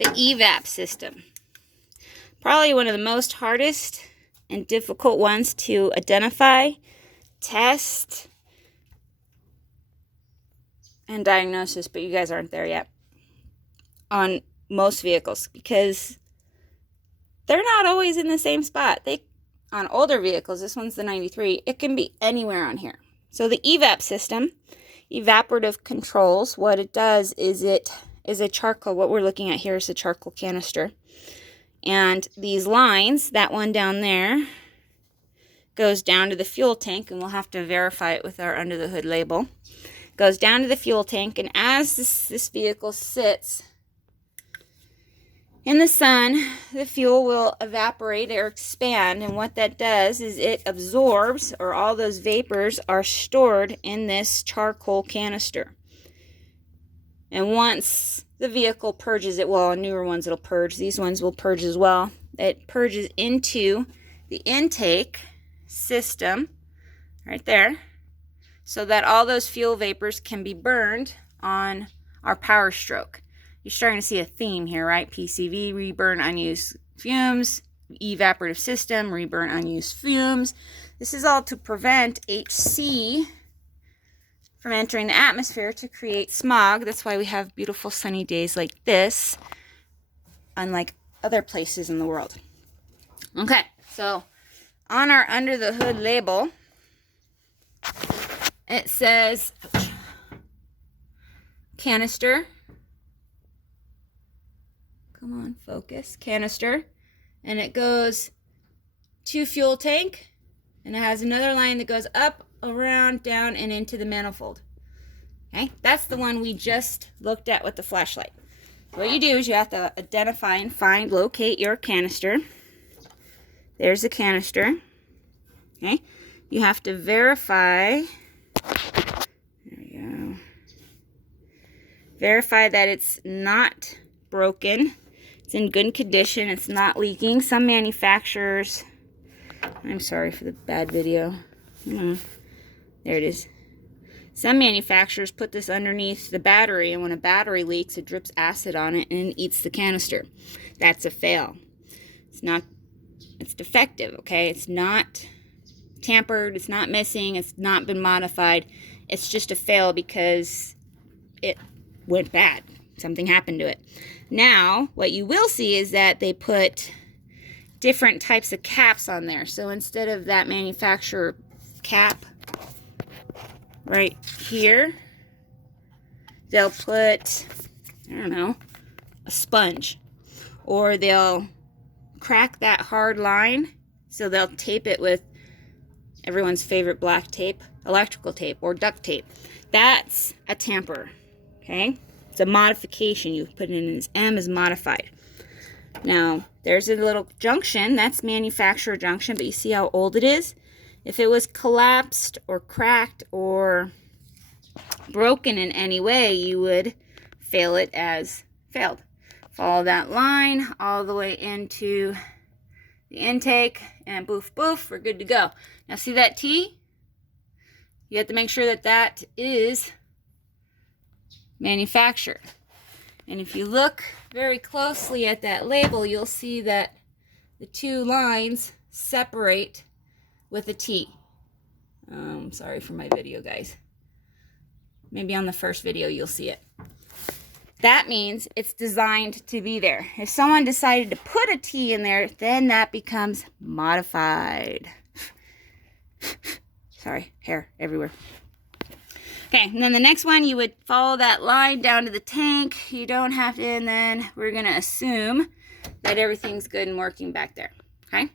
the EVAP system. Probably one of the most hardest and difficult ones to identify, test, and diagnosis, but you guys aren't there yet on most vehicles because they're not always in the same spot. On older vehicles, this one's the 93, it can be anywhere on here. So the EVAP system, evaporative controls, what it does is it is a charcoal. What we're looking at here is a charcoal canister. And these lines, that one down there, goes down to the fuel tank, and we'll have to verify it with our under the hood label. Goes down to the fuel tank, and as this vehicle sits in the sun, the fuel will evaporate or expand, and what that does is it absorbs, or all those vapors are stored in this charcoal canister. And once the vehicle purges it, well, newer ones it'll purge, these ones will purge as well. It purges into the intake system right there, so that all those fuel vapors can be burned on our power stroke. You're starting to see a theme here, right? PCV, reburn unused fumes, evaporative system, reburn unused fumes. This is all to prevent HC from entering the atmosphere to create smog. That's why we have beautiful sunny days like this, unlike other places in the world. Okay, so on our under the hood label, it says canister. Come on, focus. Canister. And it goes to fuel tank. And it has another line that goes up, around, down, and into the manifold. Okay, that's the one we just looked at with the flashlight. So what you do is you have to identify and find, locate your canister. There's the canister. Okay, you have to verify. There we go. Verify that it's not broken. It's in good condition. It's not leaking. Some manufacturers, I'm sorry for the bad video. There it is. Some manufacturers put this underneath the battery, and when a battery leaks, it drips acid on it and it eats the canister. That's a fail. It's defective, okay? It's not tampered, it's not missing, it's not been modified. It's just a fail because it went bad. Something happened to it. Now, what you will see is that they put different types of caps on there. So instead of that manufacturer cap right here, they'll put, I don't know, a sponge. Or they'll crack that hard line, so they'll tape it with everyone's favorite black tape, electrical tape, or duct tape. That's a tamper, okay? It's a modification. You put it in as M is modified. Now, there's a little junction. That's manufacturer junction, but you see how old it is? If it was collapsed or cracked or broken in any way, you would fail it as failed. Follow that line all the way into the intake, and boof, boof, we're good to go. Now, see that T? You have to make sure that that is manufacturer. And if you look very closely at that label, you'll see that the two lines separate with a T. Sorry for my video, guys. Maybe on the first video you'll see it. That means it's designed to be there. If someone decided to put a T in there, then that becomes modified. Sorry, hair everywhere. Okay, and then the next one, you would follow that line down to the tank. You don't have to, and then we're going to assume that everything's good and working back there, okay?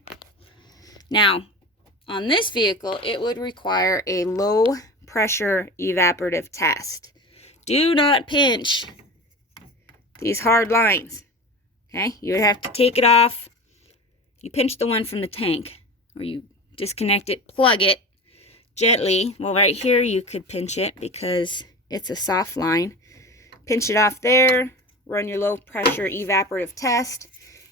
Now, on this vehicle, it would require a low pressure evaporative test. Do not pinch these hard lines, okay? You would have to take it off. You pinch the one from the tank, or you disconnect it, plug it gently. Well, right here you could pinch it because it's a soft line. Pinch it off there, run your low pressure evaporative test,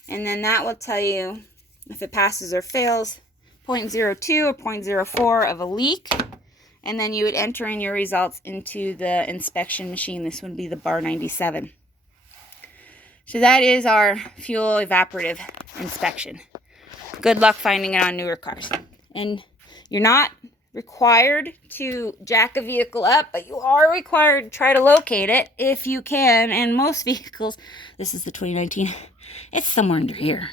and then that will tell you if it passes or fails, 0.02 or 0.04 of a leak, and then you would enter in your results into the inspection machine. This would be the bar 97. So that is our fuel evaporative inspection. Good luck finding it on newer cars. And you're not required to jack a vehicle up, but you are required to try to locate it if you can. And most vehicles, this is the 2019, it's somewhere under here.